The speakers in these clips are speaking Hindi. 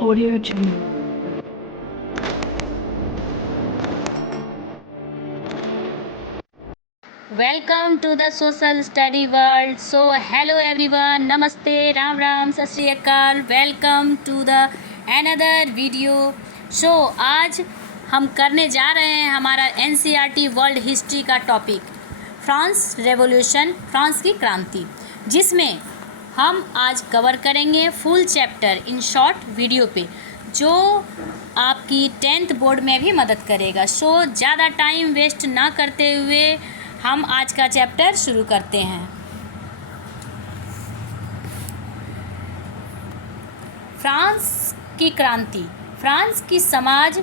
Audio Jungle. Welcome to the social study world. So hello everyone, namaste, ram ram, sat shri akal. Welcome to the another video. So आज हम करने जा रहे हैं हमारा NCERT वर्ल्ड हिस्ट्री का टॉपिक फ्रांस रेवोल्यूशन, फ्रांस की क्रांति, जिसमें हम आज कवर करेंगे full chapter in short video पे, जो आपकी 10th बोर्ड में भी मदद करेगा। सो ज़्यादा टाइम वेस्ट ना करते हुए हम आज का चैप्टर शुरू करते हैं। फ्रांस की क्रांति। फ्रांस की समाज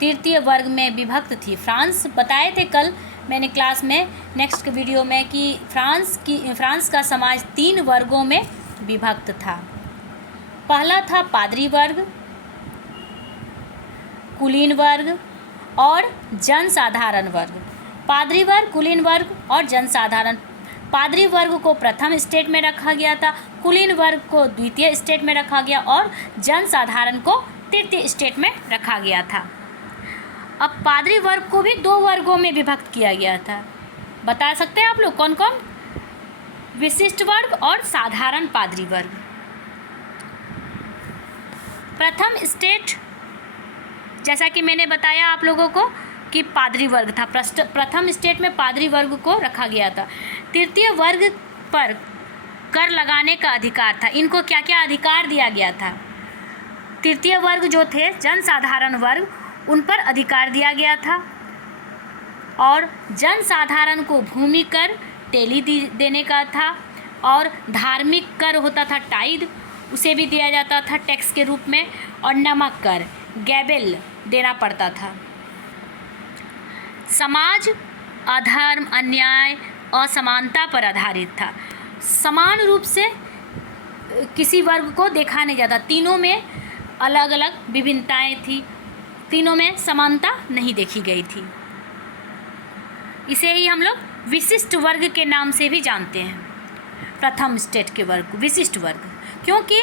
तृतीय वर्ग में विभक्त थी। फ्रांस बताए थे कल मैंने क्लास में नेक्स्ट वीडियो में कि फ्रांस का समाज 3 वर्गों में विभक्त था। पहला था पादरी वर्ग, कुलीन वर्ग और जनसाधारण वर्ग। पादरी वर्ग, कुलीन वर्ग और जनसाधारण। पादरी वर्ग को प्रथम स्टेट में रखा गया था, कुलीन वर्ग को द्वितीय स्टेट में रखा गया और जनसाधारण को तृतीय स्टेट में रखा गया था। अब पादरी वर्ग को भी 2 वर्गों में विभक्त किया गया था। बता सकते हैं आप लोग कौन कौन? विशिष्ट वर्ग और साधारण पादरी वर्ग। प्रथम स्टेट, जैसा कि मैंने बताया आप लोगों को कि पादरी वर्ग था। प्रथम स्टेट में पादरी वर्ग को रखा गया था। तृतीय वर्ग पर कर लगाने का अधिकार था। इनको क्या क्या अधिकार दिया गया था? तृतीय वर्ग जो थे, जनसाधारण वर्ग, उन पर अधिकार दिया गया था और जनसाधारण को भूमि कर टेली देने का था और धार्मिक कर होता था टाइद, उसे भी दिया जाता था टैक्स के रूप में, और नमक कर गैबेल देना पड़ता था। समाज अधर्म, अन्याय, असमानता पर आधारित था। समान रूप से किसी वर्ग को देखा नहीं जाता। तीनों में अलग अलग विभिन्नताएं थी, तीनों में समानता नहीं देखी गई थी। इसे ही हम लोग विशिष्ट वर्ग के नाम से भी जानते हैं। प्रथम स्टेट के वर्ग को विशिष्ट वर्ग, क्योंकि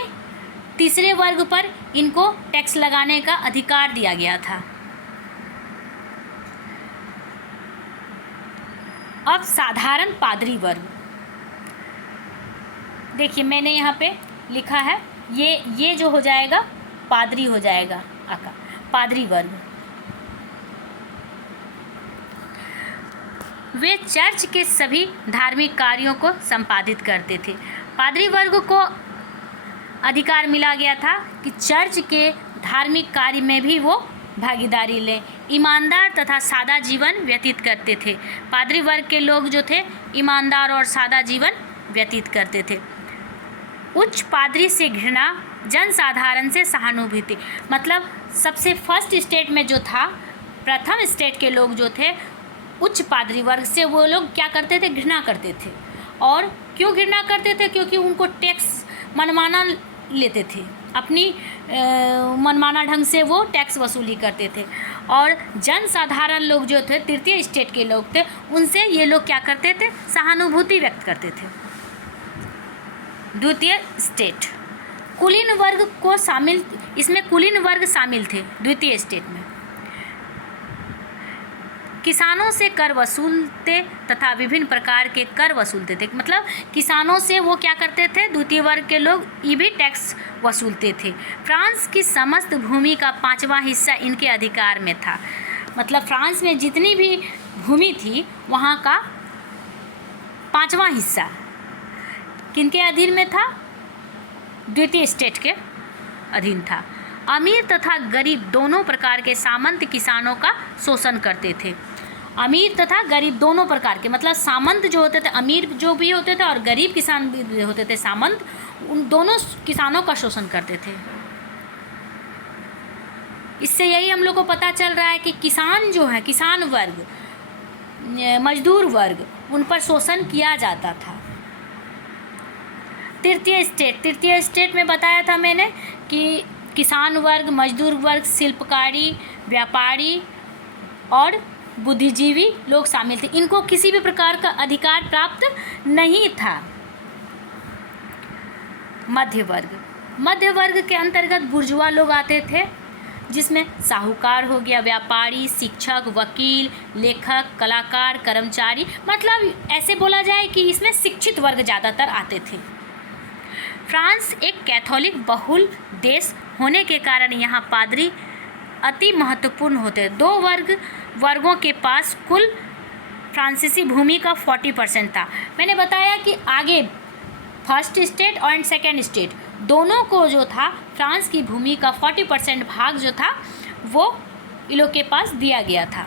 तीसरे वर्ग पर इनको टैक्स लगाने का अधिकार दिया गया था। अब साधारण पादरी वर्ग देखिए, मैंने यहाँ पे लिखा है, ये जो हो जाएगा पादरी हो जाएगा आपका पादरी वर्ग। वे चर्च के सभी धार्मिक कार्यों को संपादित करते थे। पादरी वर्ग को अधिकार मिला गया था कि चर्च के धार्मिक कार्य में भी वो भागीदारी लें। ईमानदार तथा सादा जीवन व्यतीत करते थे। पादरी वर्ग के लोग जो थे ईमानदार और सादा जीवन व्यतीत करते थे। उच्च पादरी से घृणा, जनसाधारण से सहानुभूति। मतलब सबसे फर्स्ट स्टेट में जो था, प्रथम स्टेट के लोग जो थे उच्च पादरी वर्ग से, वो लोग क्या करते थे? घृणा करते थे। और क्यों घृणा करते थे? क्योंकि उनको टैक्स मनमाना लेते थे, अपनी मनमाना ढंग से वो टैक्स वसूली करते थे। और जनसाधारण लोग जो थे, तृतीय स्टेट के लोग थे, उनसे ये लोग क्या करते थे? सहानुभूति व्यक्त करते थे। द्वितीय स्टेट, कुलीन वर्ग को शामिल, इसमें कुलीन वर्ग शामिल थे द्वितीय स्टेट में। किसानों से कर वसूलते तथा विभिन्न प्रकार के कर वसूलते थे। मतलब किसानों से वो क्या करते थे? द्वितीय वर्ग के लोग ये भी टैक्स वसूलते थे। फ्रांस की समस्त भूमि का 5वां हिस्सा इनके अधिकार में था। मतलब फ्रांस में जितनी भी भूमि थी वहाँ का 5वां हिस्सा किनके अधीन में था? द्वितीय स्टेट के अधीन था। अमीर तथा गरीब दोनों प्रकार के सामंत किसानों का शोषण करते थे। अमीर तथा गरीब दोनों प्रकार के, मतलब सामंत जो होते थे, अमीर जो भी होते थे और गरीब किसान भी होते थे, सामंत, उन दोनों किसानों का शोषण करते थे। इससे यही हम लोग को पता चल रहा है कि किसान जो है, किसान वर्ग, मजदूर वर्ग, उन पर शोषण किया जाता था। तृतीय स्टेट में बताया था मैंने कि किसान वर्ग, मजदूर वर्ग, शिल्पकारी, व्यापारी और बुद्धिजीवी लोग शामिल थे। इनको किसी भी प्रकार का अधिकार प्राप्त नहीं था। मध्य वर्ग, मध्य वर्ग के अंतर्गत बुर्जुआ लोग आते थे, जिसमें साहूकार हो गया, व्यापारी, शिक्षक, वकील, लेखक, कलाकार, कर्मचारी, मतलब ऐसे बोला जाए कि इसमें शिक्षित वर्ग ज़्यादातर आते थे। फ्रांस एक कैथोलिक बहुल देश होने के कारण यहाँ पादरी अति महत्वपूर्ण होते। दो वर्गों के पास कुल फ्रांसीसी भूमि का 40% था। मैंने बताया कि आगे फर्स्ट स्टेट और सेकेंड स्टेट दोनों को जो था फ्रांस की भूमि का 40% भाग जो था वो इन लोग के पास दिया गया था।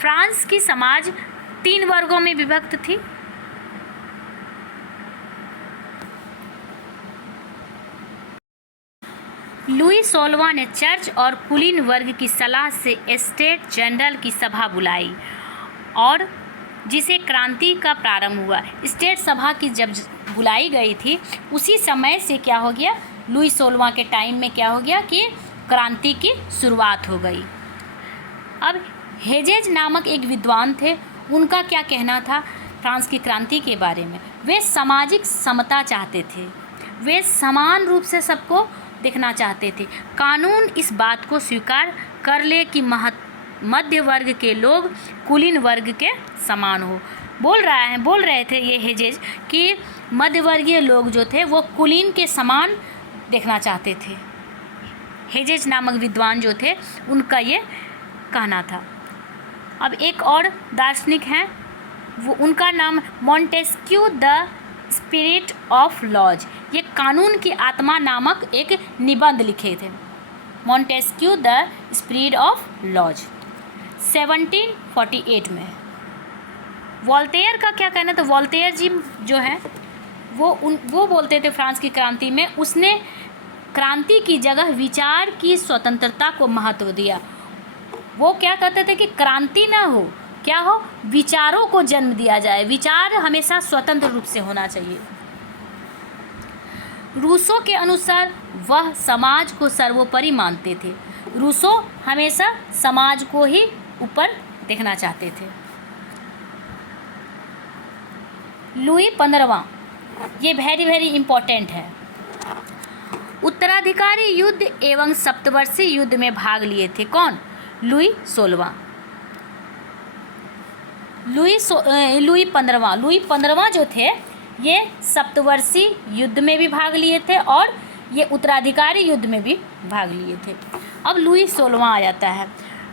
फ्रांस की समाज 3 वर्गों में विभक्त थी। लुई 16वां ने चर्च और कुलीन वर्ग की सलाह से स्टेट जनरल की सभा बुलाई और जिसे क्रांति का प्रारंभ हुआ। स्टेट सभा की जब बुलाई गई थी उसी समय से क्या हो गया, लुई 16वां के टाइम में क्या हो गया कि क्रांति की शुरुआत हो गई। अब हेजेज नामक एक विद्वान थे, उनका क्या कहना था फ्रांस की क्रांति के बारे में। वे सामाजिक समता चाहते थे, वे समान रूप से सबको देखना चाहते थे। कानून इस बात को स्वीकार कर ले कि मध्य वर्ग के लोग कुलीन वर्ग के समान हो। बोल रहे थे ये हेजेज कि मध्यवर्गीय लोग जो थे वो कुलीन के समान देखना चाहते थे। हेजेज नामक विद्वान जो थे उनका ये कहना था। अब एक और दार्शनिक हैं, वो उनका नाम Montesquieu the spirit of laws, ये कानून की आत्मा नामक एक निबंध लिखे थे। Montesquieu the spirit of laws 1748 में। वोल्टेयर का क्या कहना था, वोल्टेयर जी जो है वो बोलते थे फ्रांस की क्रांति में उसने क्रांति की जगह विचार की स्वतंत्रता को महत्व दिया। वो क्या कहते थे कि क्रांति ना हो, क्या हो, विचारों को जन्म दिया जाए, विचार हमेशा स्वतंत्र रूप से होना चाहिए। रूसो के अनुसार वह समाज को सर्वोपरि मानते थे। रूसो हमेशा समाज को ही ऊपर देखना चाहते थे। लुई 15वां, ये वेरी इम्पोर्टेंट है। उत्तराधिकारी युद्ध एवं सप्तवर्षीय युद्ध में भाग लिए थे। कौन? लुई 16वां। लुई 15वां जो थे ये सप्तवर्षीय युद्ध में भी भाग लिए थे और ये उत्तराधिकारी युद्ध में भी भाग लिए थे। अब लुई 16वां आ जाता है।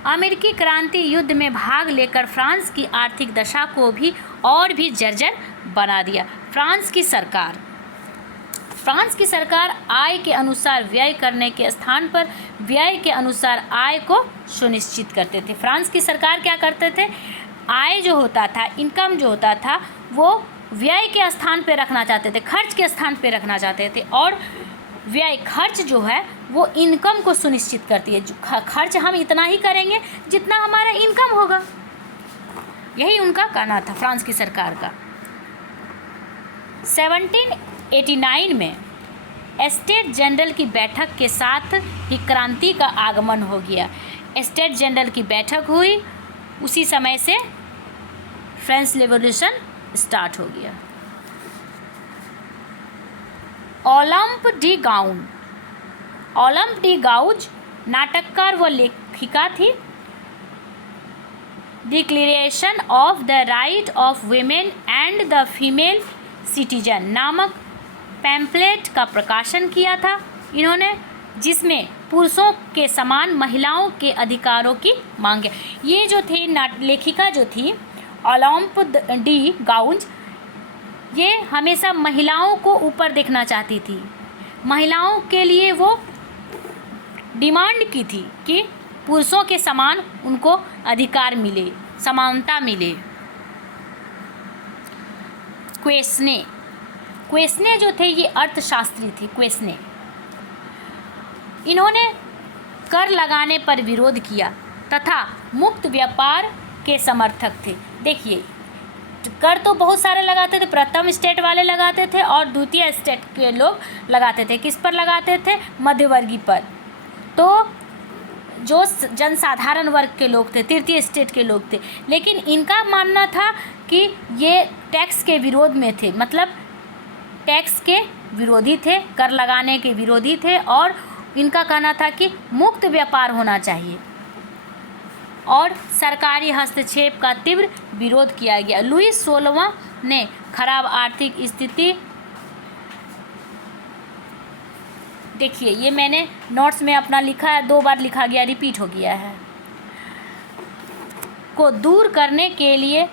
अमेरिकी क्रांति युद्ध में भाग लेकर फ्रांस की आर्थिक दशा को भी और भी जर्जर बना दिया। फ्रांस की सरकार आय के अनुसार व्यय करने के स्थान पर व्यय के अनुसार आय को सुनिश्चित करते थे। फ्रांस की सरकार क्या करते थे, आय जो होता था, इनकम जो होता था वो व्यय के स्थान पे रखना चाहते थे, खर्च के स्थान पे रखना चाहते थे। और व्यय खर्च जो है वो इनकम को सुनिश्चित करती है। खर्च हम इतना ही करेंगे जितना हमारा इनकम होगा, यही उनका कहना था फ्रांस की सरकार का। 1789 में स्टेट जनरल की बैठक के साथ ही क्रांति का आगमन हो गया। स्टेट जनरल की बैठक हुई, उसी समय से फ्रेंच रिवॉल्यूशन स्टार्ट हो गया। ओलंप डी गाउज नाटककार व लेखिका थी। Declaration of the right of women and the female citizen नामक पैम्फलेट का प्रकाशन किया था इन्होंने, जिसमें पुरुषों के समान महिलाओं के अधिकारों की मांग है। ये जो थे लेखिका जो थी ओलंप डी गाउज, ये हमेशा महिलाओं को ऊपर देखना चाहती थी। महिलाओं के लिए वो डिमांड की थी कि पुरुषों के समान उनको अधिकार मिले, समानता मिले। क्वेस्ने जो थे ये अर्थशास्त्री थी। क्वेस्ने इन्होंने कर लगाने पर विरोध किया तथा मुक्त व्यापार के समर्थक थे। देखिए, कर तो बहुत सारे लगाते थे, प्रथम स्टेट वाले लगाते थे और द्वितीय स्टेट के लोग लगाते थे। किस पर लगाते थे? मध्यवर्गीय पर। तो जो जनसाधारण वर्ग के लोग थे, तृतीय स्टेट के लोग थे, लेकिन इनका मानना था कि ये टैक्स के विरोध में थे, मतलब टैक्स के विरोधी थे, कर लगाने के विरोधी थे, और इनका कहना था कि मुक्त व्यापार होना चाहिए और सरकारी हस्तक्षेप का तीव्र विरोध किया गया। लुई 16वां ने खराब आर्थिक स्थिति, देखिए ये मैंने नोट्स में अपना लिखा है, 2 बार लिखा गया, रिपीट हो गया है, को दूर करने के लिए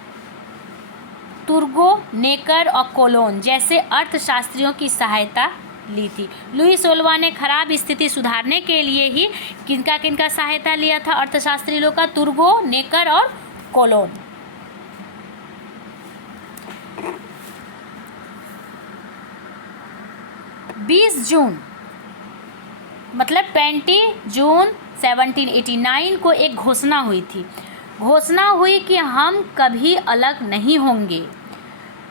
तुर्गो, नेकर और कोलोन जैसे अर्थशास्त्रियों की सहायता ली थी। लुई 16वां ने खराब स्थिति सुधारने के लिए ही किनका सहायता लिया था? अर्थशास्त्री लोग का, तुर्गो, नेकर और कोलोन। जून मतलब 20 जून 1789 को एक घोषणा हुई थी। घोषणा हुई कि हम कभी अलग नहीं होंगे,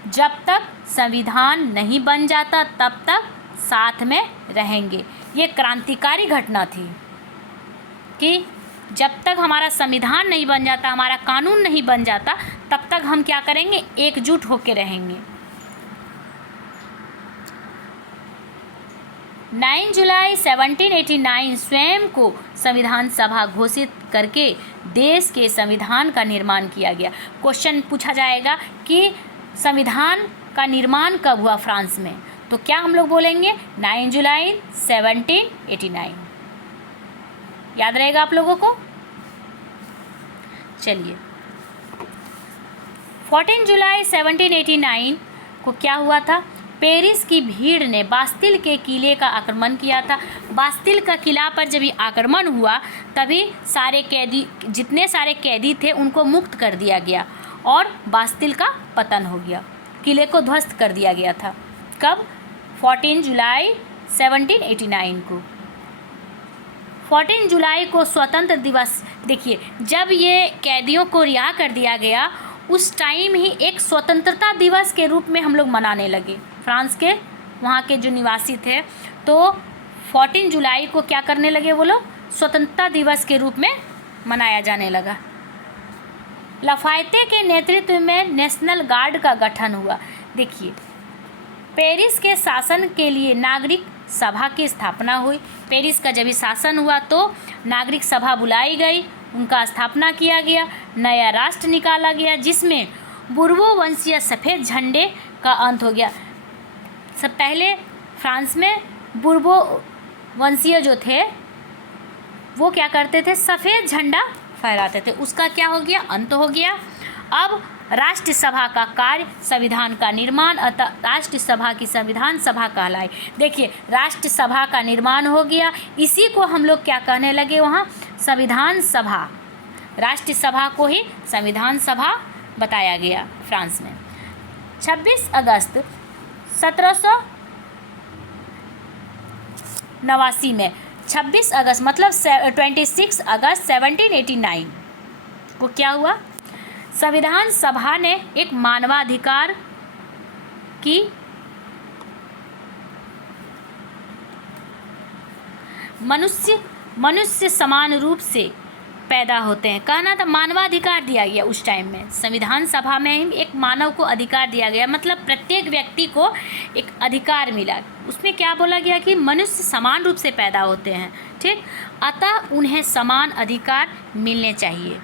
जब तक संविधान नहीं बन जाता तब तक साथ में रहेंगे। ये क्रांतिकारी घटना थी कि जब तक हमारा संविधान नहीं बन जाता, हमारा कानून नहीं बन जाता, तब तक हम क्या करेंगे? एकजुट होकर रहेंगे। 9 जुलाई 1789 स्वयं को संविधान सभा घोषित करके देश के संविधान का निर्माण किया गया। क्वेश्चन पूछा जाएगा कि संविधान का निर्माण कब हुआ फ्रांस में, तो क्या हम लोग बोलेंगे? 9 जुलाई 1789। याद रहेगा आप लोगों को? चलिए, 14 जुलाई 1789 को क्या हुआ था? पेरिस की भीड़ ने बास्तिल के किले का आक्रमण किया था। बास्तिल का किला पर जब ये आक्रमण हुआ तभी सारे कैदी, जितने सारे कैदी थे उनको मुक्त कर दिया गया और बास्तिल का पतन हो गया, किले को ध्वस्त कर दिया गया था। कब? 14 जुलाई 1789 को। 14 जुलाई को स्वतंत्र दिवस, देखिए जब ये कैदियों को रिहा कर दिया गया उस टाइम ही एक स्वतंत्रता दिवस के रूप में हम लोग मनाने लगे। फ्रांस के वहाँ के जो निवासी थे तो 14 जुलाई को क्या करने लगे वो लोग? स्वतंत्रता दिवस के रूप में मनाया जाने लगा। लाफायते के नेतृत्व में नेशनल गार्ड का गठन हुआ। देखिए, पेरिस के शासन के लिए नागरिक सभा की स्थापना हुई। पेरिस का जब शासन हुआ तो नागरिक सभा बुलाई गई, उनका स्थापना किया गया, नया राष्ट्र निकाला गया जिसमें बुर्बो वंशीय सफ़ेद झंडे का अंत हो गया। सब पहले फ्रांस में बुर्बो वंशीय जो थे वो क्या करते थे? सफ़ेद झंडा फहराते थे, उसका क्या हो गया? अंत हो गया। अब राष्ट्र सभा का कार्य संविधान का निर्माण, अतः राष्ट्र सभा की संविधान सभा कहलाई। देखिए, राष्ट्र सभा का निर्माण हो गया, इसी को हम लोग क्या कहने लगे वहाँ? संविधान सभा। राष्ट्र सभा को ही संविधान सभा बताया गया फ्रांस में। 26 अगस्त 1789 में, 26 अगस्त मतलब 26 अगस्त 1789 को क्या हुआ? संविधान सभा ने एक मानवाधिकार की मनुष्य समान रूप से पैदा होते हैं, कहना था मानवाधिकार दिया गया उस टाइम में। संविधान सभा में ही एक मानव को अधिकार दिया गया, मतलब प्रत्येक व्यक्ति को एक अधिकार मिला। उसमें क्या बोला गया कि मनुष्य समान रूप से पैदा होते हैं, ठीक, अतः उन्हें समान अधिकार मिलने चाहिए।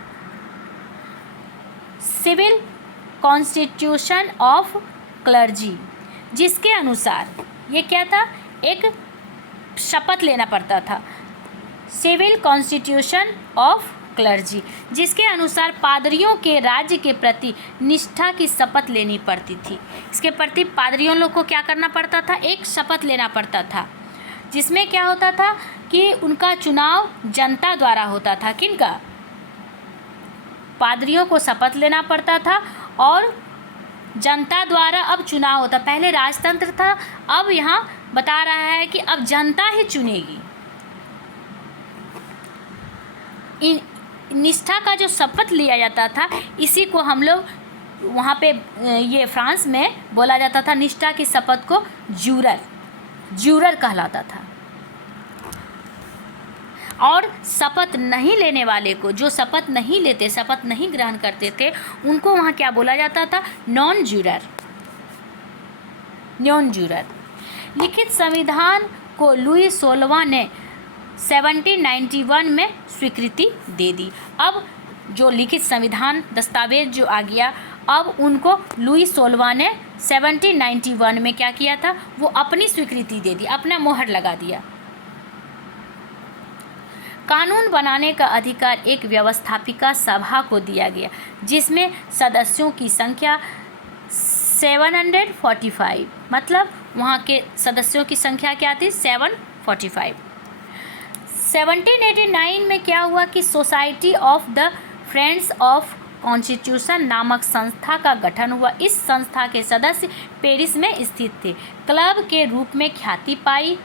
सिविल कॉन्स्टिट्यूशन ऑफ क्लर्जी, जिसके अनुसार ये क्या था? एक शपथ लेना पड़ता था। सिविल कॉन्स्टिट्यूशन ऑफ क्लर्जी, जिसके अनुसार पादरियों के राज्य के प्रति निष्ठा की शपथ लेनी पड़ती थी। इसके प्रति पादरियों लोग को क्या करना पड़ता था? एक शपथ लेना पड़ता था, जिसमें क्या होता था कि उनका चुनाव जनता द्वारा होता था। किनका? पादरियों को शपथ लेना पड़ता था और जनता द्वारा अब चुनाव होता। पहले राजतंत्र था, अब यहाँ बता रहा है कि अब जनता ही चुनेगी। निष्ठा का जो शपथ लिया जाता था, इसी को हम लोग वहाँ पे ये फ्रांस में बोला जाता था, निष्ठा की शपथ को ज्यूरर कहलाता था। और शपथ नहीं लेने वाले को, जो शपथ नहीं लेते, शपथ नहीं ग्रहण करते थे, उनको वहाँ क्या बोला जाता था? नॉन ज्यूरर। नॉन ज्यूरर। लिखित संविधान को लुई 16वां ने 1791 में स्वीकृति दे दी। अब जो लिखित संविधान दस्तावेज जो आ गया, अब उनको लुई 16वां ने 1791 में क्या किया था? वो अपनी स्वीकृति दे दी, अपना मोहर लगा दिया। कानून बनाने का अधिकार एक व्यवस्थापिका सभा को दिया गया, जिसमें सदस्यों की संख्या 745, मतलब वहाँ के सदस्यों की संख्या क्या थी? 745। 1789 में क्या हुआ कि society of the friends of constitution नामक संस्था का गठन हुआ। इस संस्था के सदस्य पेरिस में स्थित थे, क्लब के रूप में ख्याति पाई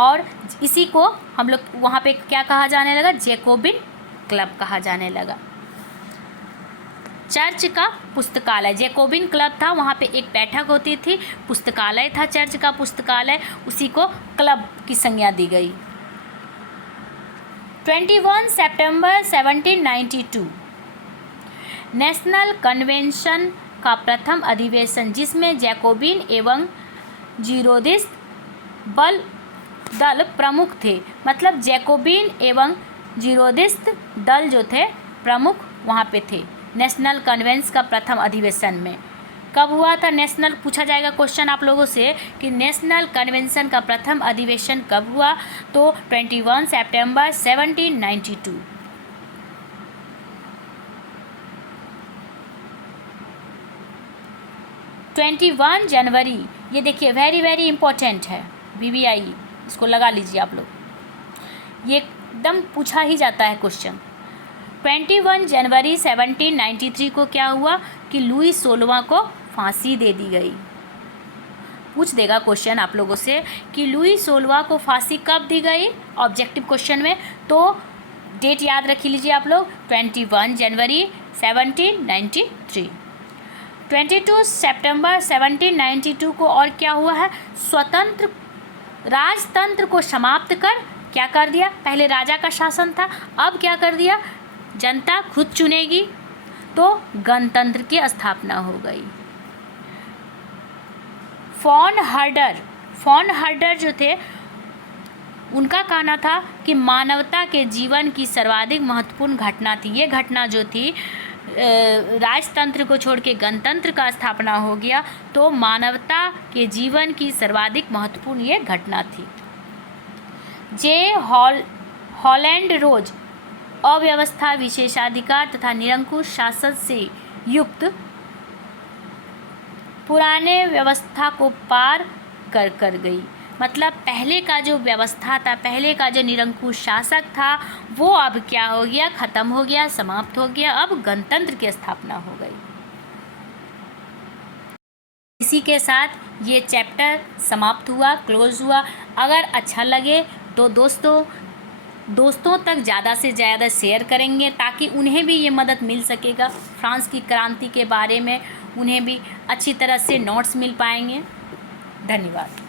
और इसी को हम लोग वहाँ पे क्या कहा जाने लगा? जैकोबिन क्लब कहा जाने लगा। चर्च का पुस्तकालय, जैकोबिन क्लब था, वहाँ पे एक बैठक होती थी, पुस्तकालय था चर्च का पुस्तकालय, उसी को क्लब की संज्ञा दी गई। 21 सितंबर 1792 नेशनल कन्वेंशन का प्रथम अधिवेशन, जिसमें जैकोबिन एवं जीरोदिस्ट दल प्रमुख थे, मतलब जैकोबिन एवं जीरोदिस्ट दल जो थे प्रमुख वहाँ पे थे। नेशनल कन्वेंशन का प्रथम अधिवेशन में कब हुआ था? नेशनल पूछा जाएगा क्वेश्चन आप लोगों से कि नेशनल कन्वेंशन का प्रथम अधिवेशन कब हुआ? तो 21 सितंबर 1792। 21 जनवरी, ये देखिए वेरी वेरी इंपॉर्टेंट है, BBI, इसको लगा लीजिए आप लोग, ये एकदम पूछा ही जाता है क्वेश्चन। 21 जनवरी 1793 को क्या हुआ कि लुई 16वां को फांसी दे दी गई। पूछ देगा क्वेश्चन आप लोगों से कि लुई 16वां को फांसी कब दी गई ऑब्जेक्टिव क्वेश्चन में, तो डेट याद रख लीजिए आप लोग, 21 जनवरी 1793। 22 सितंबर 1792 को और क्या हुआ है? स्वतंत्र राजतंत्र को समाप्त कर क्या कर दिया? पहले राजा का शासन था, अब क्या कर दिया? जनता खुद चुनेगी, तो गणतंत्र की स्थापना हो गई। फॉन हर्डर जो थे, उनका कहना था कि मानवता के जीवन की सर्वाधिक महत्वपूर्ण घटना थी। ये घटना जो थी, राजतंत्र को छोड़ के गणतंत्र का स्थापना हो गया, तो मानवता के जीवन की सर्वाधिक महत्वपूर्ण ये घटना थी। हॉलैंड रोज अव्यवस्था, विशेषाधिकार तथा निरंकुश शासन से युक्त पुराने व्यवस्था को पार कर गई, मतलब पहले का जो व्यवस्था था, पहले का जो निरंकुश शासक था, वो अब क्या हो गया? ख़त्म हो गया, समाप्त हो गया, अब गणतंत्र की स्थापना हो गई। इसी के साथ ये चैप्टर समाप्त हुआ, क्लोज हुआ। अगर अच्छा लगे तो दोस्तों तक ज़्यादा से ज़्यादा शेयर करेंगे, ताकि उन्हें भी ये मदद मिल सकेगा, फ्रांस की क्रांति के बारे में उन्हें भी अच्छी तरह से नोट्स मिल पाएंगे। धन्यवाद।